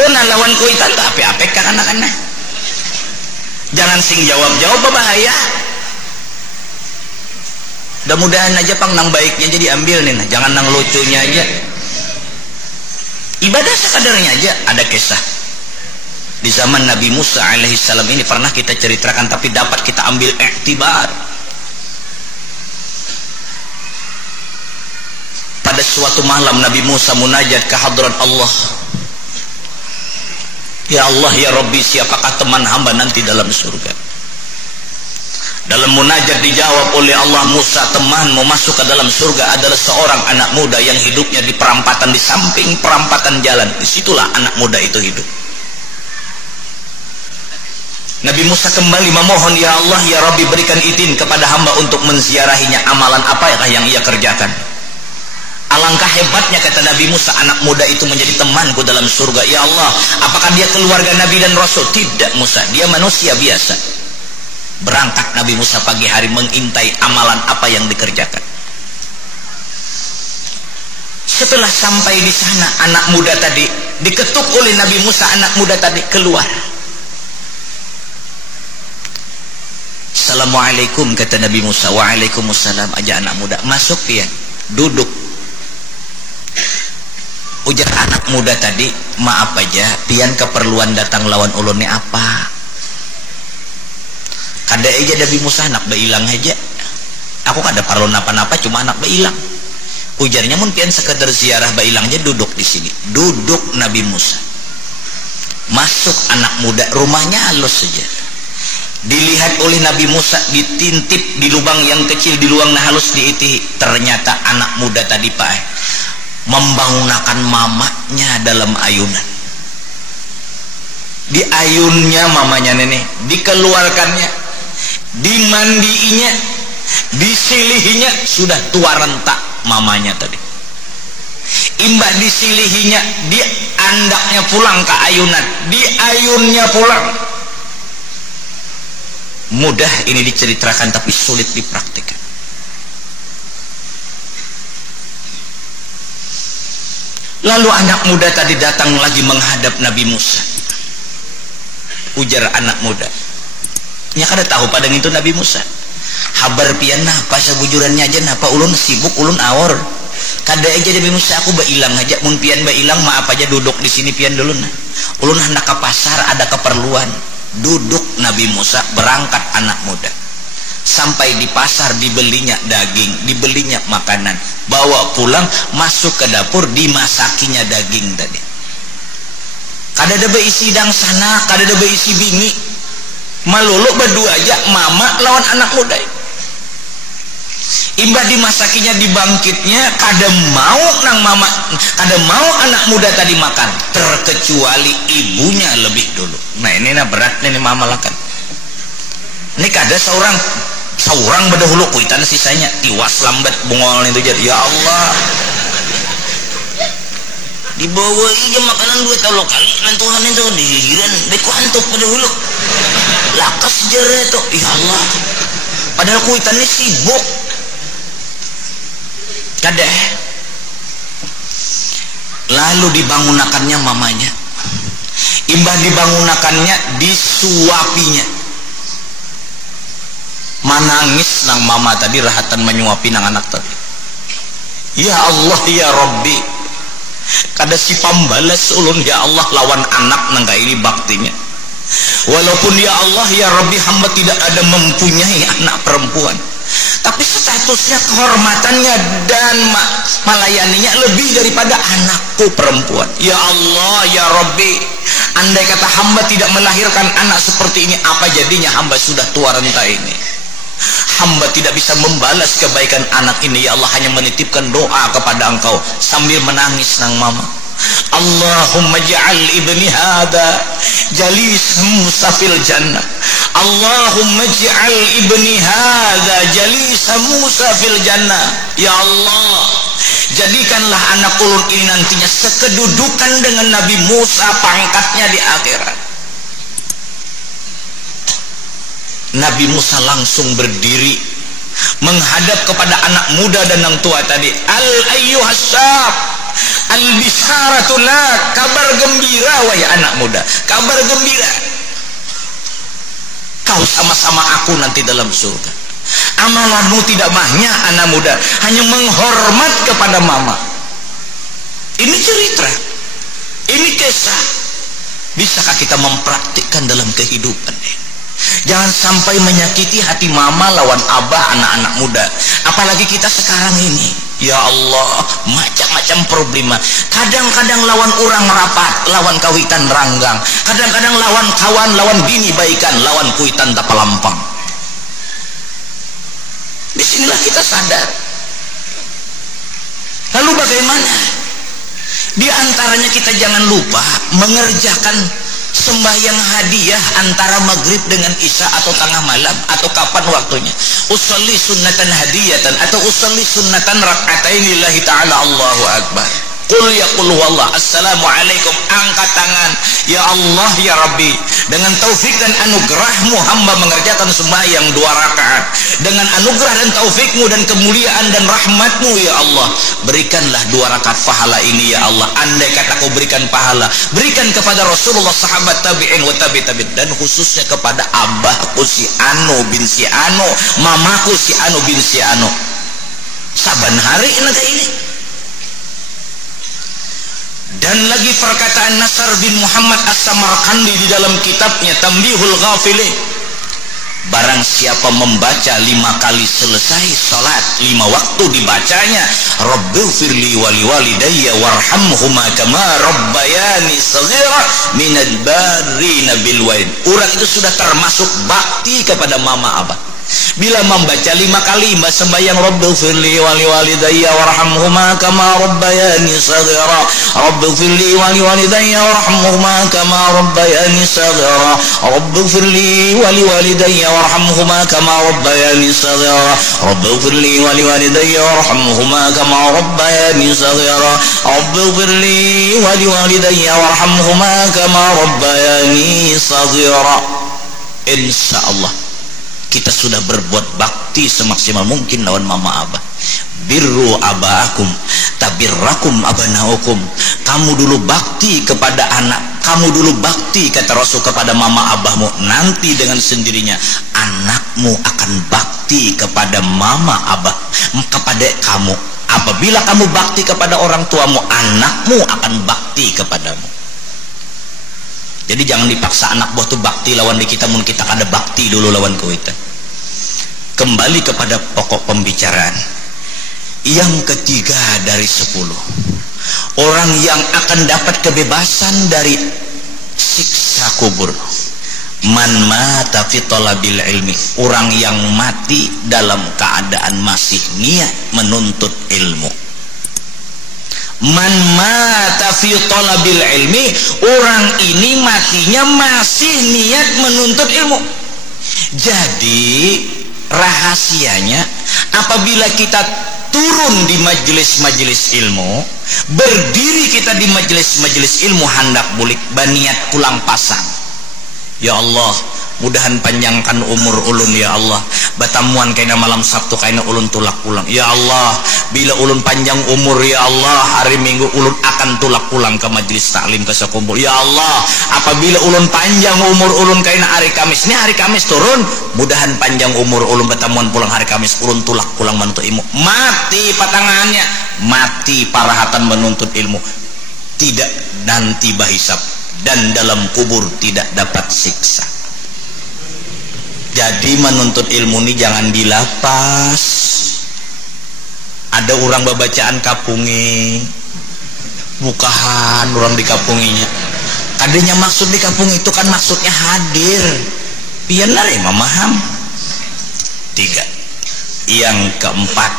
Nah lawan kuitan tak ape-ape kan anak-anak. Jangan sing jawab-jawab bahaya. Mudah-mudahan aja pang nang baiknya jadi ambil nih, nah. Jangan nang lucunya aja. Ibadah sekadarnya aja. Ada kisah di zaman Nabi Musa alaihissalam ini pernah kita ceritakan, tapi dapat kita ambil iktibar. Pada suatu malam Nabi Musa munajat ke hadrat Allah. Ya Allah ya Rabbi, siapakah teman hamba nanti dalam surga? Dalam munajat dijawab oleh Allah, Musa, temanmu masuk ke dalam surga adalah seorang anak muda yang hidupnya di perampatan, di samping perampatan jalan. Disitulah anak muda itu hidup. Nabi Musa kembali memohon, ya Allah ya Rabbi, berikan izin kepada hamba untuk menziarahinya. Amalan apa yang ia kerjakan? Alangkah hebatnya, kata Nabi Musa, anak muda itu menjadi temanku dalam surga. Ya Allah, apakah dia keluarga Nabi dan Rasul? Tidak Musa, dia manusia biasa. Berangkat Nabi Musa pagi hari mengintai amalan apa yang dikerjakan. Setelah sampai di sana, anak muda tadi diketuk oleh Nabi Musa. Anak muda tadi keluar. Assalamualaikum, kata Nabi Musa. Waalaikumsalam. Aja anak muda, masuk pian, duduk. Ujar anak muda tadi, maaf aja, pian keperluan datang lawan ulun ni apa? Kada aja Nabi Musa, anak bailang aja. Aku kada perlu napa-napa, cuma anak bailang. Ujarnya, mun pian sekedar ziarah bailang aja, duduk di sini. Duduk Nabi Musa. Masuk anak muda, rumahnya halus saja. Dilihat oleh Nabi Musa, ditintip di lubang yang kecil, di lubang halus diiti. Ternyata anak muda tadi Pak membangunakan mamanya dalam ayunan. Di ayunnya mamanya nenek, dikeluarkannya, dimandiinya, disilihinya, sudah tua rentak mamanya tadi. Imbak disilihinya, di andaknya pulang ke ayunan, di ayunnya pulang. Mudah ini diceritakan tapi sulit dipraktikkan. Lalu anak muda tadi datang lagi menghadap Nabi Musa. Ujar anak muda, nya kada tahu padang itu Nabi Musa. Habar pian napa sabujurannya aja, napa ulun sibuk, ulun awor. Kada aja Nabi Musa, aku bailang aja. Mun pian bailang maaf aja, duduk di sini pian dulu nah. Ulun hendak ke pasar, ada keperluan. Duduk Nabi Musa, berangkat anak muda. Sampai di pasar, dibelinya daging, dibelinya makanan, bawa pulang, masuk ke dapur, dimasakinya daging tadi. Kada ada beisi dang sana, kada ada beisi bingi, malulu berdua aja mama lawan anak muda. Imbah dimasakinya, dibangkitnya, kada mau nang mama, kada mau anak muda tadi makan, terkecuali ibunya lebih dulu. Nah ini nah berat nih mama lakan. Ini kada seorang berdahulu kuitan sisanya tiwas lambat bungol itu jadi. Ya Allah, dibawa aja makanan 2 tahun kali nantuhan itu dihiran beku hantuk berdahulu lakas jere itu. Ya Allah, padahal kuitannya sibuk kada. Lalu dibangunakannya mamanya. Imbah dibangunakannya, disuapinya. Manangis nang mama tadi, rahatan menyuapi nang anak tadi. Ya Allah ya Rabbi, kada si pambalas ulun ya Allah lawan anak nang ini baktinya. Walaupun ya Allah ya Rabbi, hamba tidak ada mempunyai anak perempuan, tapi statusnya, kehormatannya dan melayaninya lebih daripada anakku perempuan. Ya Allah ya Rabbi, andai kata hamba tidak melahirkan anak seperti ini, apa jadinya hamba sudah tua renta ini? Hamba tidak bisa membalas kebaikan anak ini. Ya Allah, hanya menitipkan doa kepada Engkau sambil menangis nang mama. Allahumma ja'al ibni hada jalis Musa fil jannah. Allahumma ja'al ibni hada jalis Musa fil jannah. Ya Allah, jadikanlah anak ulun ini nantinya sekedudukan dengan Nabi Musa pangkatnya di akhirat. Nabi Musa langsung berdiri menghadap kepada anak muda dan yang tua tadi. Al ayyuhasyab al bisharatullah, kabar gembira wahai anak muda, kabar gembira, kau sama-sama aku nanti dalam surga. Amalanmu tidak banyak anak muda, hanya menghormat kepada mama. Ini cerita, ini kisah. Bisakah kita mempraktikkan dalam kehidupan ini? Jangan sampai menyakiti hati mama lawan abah anak-anak muda, apalagi kita sekarang ini. Ya Allah, macam-macam problema. Kadang-kadang lawan orang rapat, lawan kawitan ranggang. Kadang-kadang lawan kawan, lawan bini baikan, lawan kuitan tapalampang. Disinilah kita sadar. Lalu bagaimana? Di antaranya kita jangan lupa mengerjakan sembahyang hadiah antara maghrib dengan isya atau tengah malam atau kapan waktunya. Usolli sunnatan hadiyatan atau usolli sunnatan rak'atain lillahi ta'ala, Allahu akbar. Qul ya qul huwallah, assalamualaikum, angkat tangan, ya Allah ya Rabbi, dengan taufik dan anugerahmu hamba mengerjakan sembahyang 2 rakaat. Dengan anugerah dan taufikmu dan kemuliaan dan rahmatmu ya Allah, berikanlah 2 rakaat pahala ini ya Allah. Andai kata kau berikan pahala, berikan kepada Rasulullah, sahabat tabi'in wa tabi'in, dan khususnya kepada abahku si Anu bin si Anu, mamaku si Anu bin si Anu. Saban hari naga ini. Dan lagi perkataan Nasr bin Muhammad As-Samarqandi di dalam kitabnya Tambihul Ghafilin, barang siapa membaca 5 kali selesai salat, 5 waktu dibacanya, Rabbighfirli wa liwalidayya warhamhuma kama rabbayani shaghira minal barrina bil wain. Orang itu sudah termasuk bakti kepada mama abah. Bila membaca 5 kali sembahyang Rabbighfirli wa liwalidayya warhamhuma kama rabbayani shaghira, Rabbighfirli wa liwalidayya warhamhuma kama rabbayani shaghira, Rabbighfirli wa liwalidayya warhamhuma kama rabbayani shaghira, Rabbighfirli wa liwalidayya warhamhuma kama rabbayani shaghira, Rabbighfirli wa liwalidayya warhamhuma kama rabbayani shaghira. Insyaallah kita sudah berbuat bakti semaksimal mungkin lawan mama abah. Birru abaakum tabirrakum abanaukum. Kamu dulu bakti kepada anak, kamu dulu bakti kata Rasul kepada mama abahmu, nanti dengan sendirinya anakmu akan bakti kepada mama abah, kepada kamu. Apabila kamu bakti kepada orang tuamu, anakmu akan bakti kepadamu. Jadi jangan dipaksa anak buah tuh bakti lawan di kita, mun kita kada bakti dulu lawan kita. Kembali kepada pokok pembicaraan. Yang ketiga dari 10, orang yang akan dapat kebebasan dari siksa kubur. Man mata fi talabil ilmi, orang yang mati dalam keadaan masih niat menuntut ilmu. Man mata fi talabil ilmi, orang ini matinya masih niat menuntut ilmu. Jadi rahasianya, apabila kita turun di majelis-majelis ilmu, berdiri kita di majelis-majelis ilmu, hendak bulik baniat pulang pasang. Ya Allah, mudahan panjangkan umur ulun ya Allah, batamuan kaina malam Sabtu kaina ulun tulak pulang ya Allah. Bila ulun panjang umur ya Allah, hari Minggu ulun akan tulak pulang ke majelis taklim ke sekumpul ya Allah. Apabila ulun panjang umur ulun kaina hari Kamis, ini hari Kamis turun, mudahan panjang umur ulun batamuan pulang hari Kamis, ulun tulak pulang menuntut ilmu. Mati patangannya, mati parahatan menuntut ilmu, tidak nanti bahisab, dan dalam kubur tidak dapat siksa. Jadi menuntut ilmu ini jangan dilapas. Ada orang babacaan kapungi, bukahan orang di kapunginya. Kadenya maksud di kapung itu kan maksudnya hadir. Pian nare mamaham. 3. Yang keempat,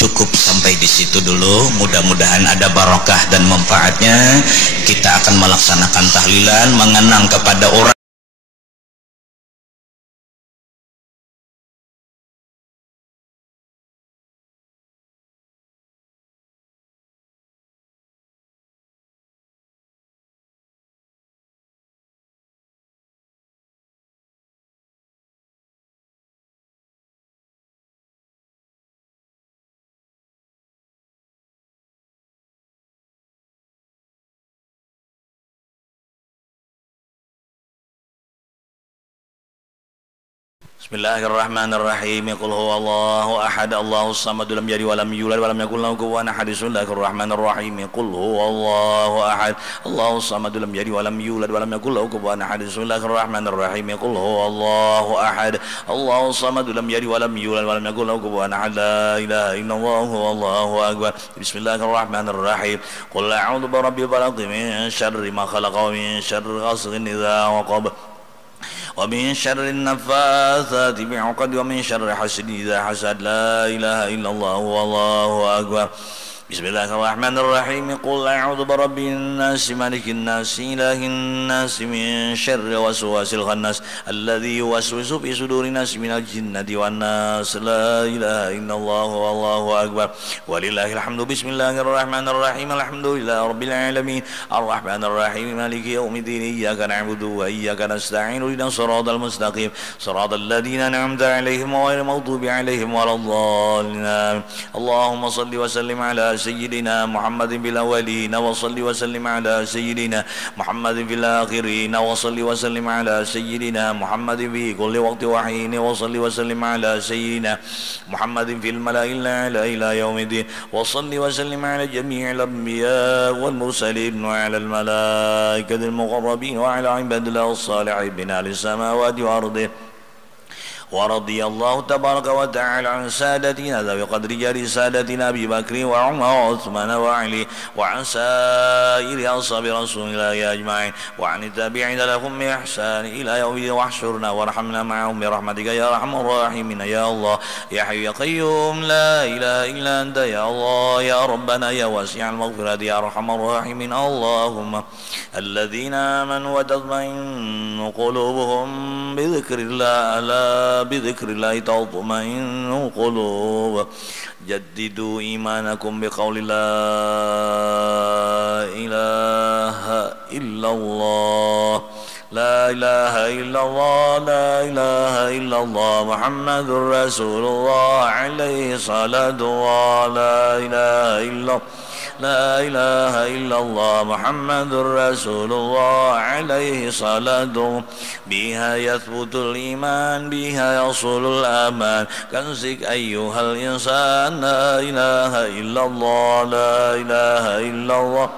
cukup sampai di situ dulu. Mudah-mudahan ada barokah dan manfaatnya. Kita akan melaksanakan tahlilan, mengenang kepada orang Bismillahirrahmanirrahim. Qul huwallahu ahad, Allahus samad, lam yalid walam yulad walam yakul lahu kufuwan ahad. Bismillahirrahmanirrahim. Qul huwallahu ahad, Allahus samad, lam yalid walam yulad walam yakul lahu kufuwan ahad. Bismillahirrahmanirrahim. Qul huwallahu ahad, Allahus samad, lam yalid walam yulad walam yakul lahu kufuwan ahad. La ilaha illallah wallahu akbar. Bismillahirrahmanirrahim. Qul a'udzu birabbil falaq min syarri ma khalaq wa min syarri ghasiqin idza waqab ومن شر النفاثات في العقد ومن شر حاسد إذا حسد. لا إله إلا الله والله أكبر. Bismillahirrahmanirrahim. Qul a'udzu birabbin nas, malikin nas, ilahin nas, min syarri waswasil khannas, alladzi yuwaswisu fi sudurin nas minal jinnati wan nas. La ilaha illallah wallahu akbar. Walillahil hamdu. Bismillahirrahmanirrahim. Alhamdulillahi rabbil alamin. Arrahmanir rahim. Maliki yaumiddin. Iyyaka na'budu wa iyyaka nasta'in. Ihdinas siratal mustaqim. Siratal ladzina an'amta 'alaihim ghairil maghdubi 'alaihim waladdallin. Allahumma shalli wa sallim ala سيدنا محمد في الأولين وصل وسلم على سيدنا محمد في الآخرين وصل وسلم على سيدنا محمد في كل وقت وحين وصل وسلم على سيدنا محمد في الملأ الأعلى إلى يوم الدين وصل وسلم على جميع الأنبياء والمرسلين وعلى الملائكة المقربين وعلى عباد الله الصالحين من أهل السماوات وأرضه. ورضي الله تبارك وتعالى عن سادتنا ذوي قدر جل سادتنا أبي بكر وعمر وعثمان وعلي وعن سائر أصحاب رسول الله أجمعين وعن التابعين لهم بإحسان إلى يوم الدين واحشرنا وارحمنا معهم برحمتك يا أرحم الراحمين يا الله يا حي يا قيوم لا إله إلا أنت يا الله يا ربنا يا واسع المغفرة يا أرحم الراحمين. اللهم الذين آمنوا وتطمئن قلوبهم بذكر الله ألا بذكر الله تطمئن القلوب. جددوا إيمانكم بقول لا إله إلا الله لا إله إلا الله لا إله إلا الله محمد رسول الله عليه الصلاة والسلام. لا إله إلا الله لا إله إلا الله محمد رسول الله عليه الصلاة. بها يثبت الإيمان بها يصل الأمان. كنزك أيها الإنسان لا إله إلا الله لا إله إلا الله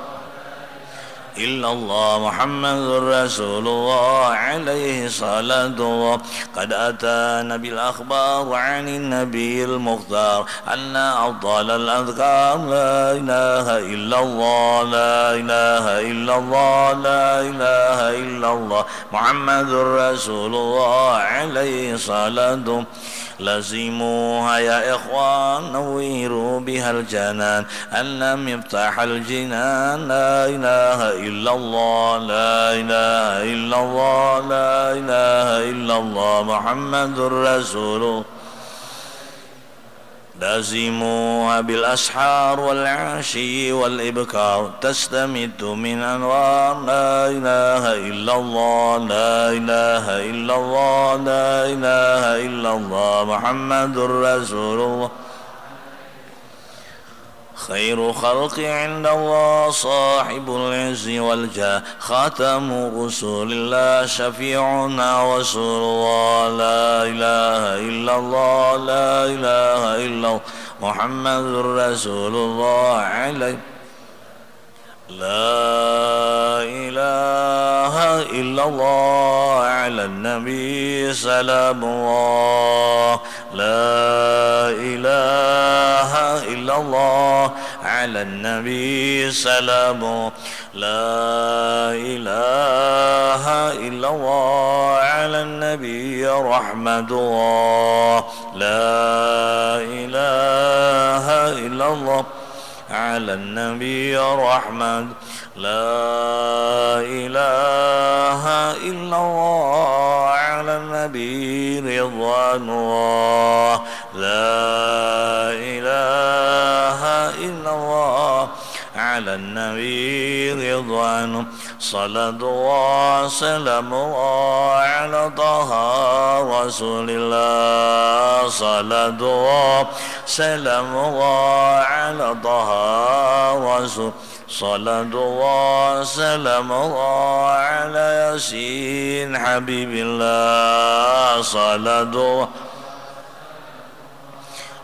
إلا الله محمد رسول الله عليه الصلاة والسلام. قد أتانا بالأخبار عن النبي المختار أن أفضل الأذكار لا إله إلا الله لا إله إلا الله لا إله إلا الله محمد رسول الله عليه الصلاة والسلام. لزموها يا إخوان نويروا بها الجنان أن مفتاح الجنان لا إله إلا الله لا إله إلا الله لا إله إلا الله محمد رسول الله. لازموها بالأسحار والعشي والإبكار تستمد من أنوار لا إله إلا الله لا إله إلا الله لا إله إلا الله محمد رسول الله. خير خلق عند الله صاحب العز والجاه خاتم رسول الله شفيعنا رسول الله. لا إله إلا الله لا إله إلا الله محمد رسول الله عليه. لا إله إلا الله على النبي سلام الله. لا إله إلا الله على النبي سلام. لا إله إلا الله على النبي رحمة الله. لا إله إلا الله على النبي رحمة. لا إله إلا الله على النبي رضوان الله. لا إله إلا الله على النبي رضوان. صلاة الله سلام الله على طه رسول الله. صلاة الله سلام الله على طه رسول. صلاة الله سلام الله على ياسين حبيب الله. صلاة الله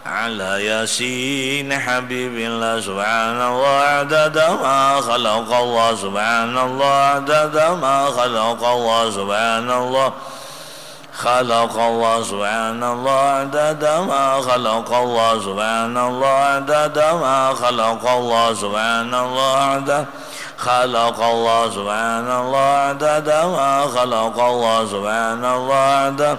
على ياسين حبيب الله. سبحان الله عدد ما خلق الله. سبحان الله عدد ما خلق الله. سبحان الله خلق الله. سبحان الله عدد ما خلق الله. سبحان الله عدد ما خلق الله. سبحان الله عدد خلق الله. سبحان الله عدد ما خلق الله. سبحان الله عدد